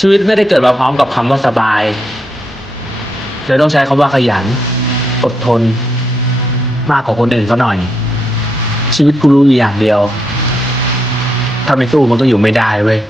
ชีวิตไม่ได้เกิดมาพร้อมกับคำว่าสบายเลยต้องใช้คำว่าขยันอดทนมากกว่าคนอื่นเขาหน่อย ชีวิตกูรู้อยู่อย่างเดียวถ้าไม่สู้มันก็อยู่ไม่ได้เว้ย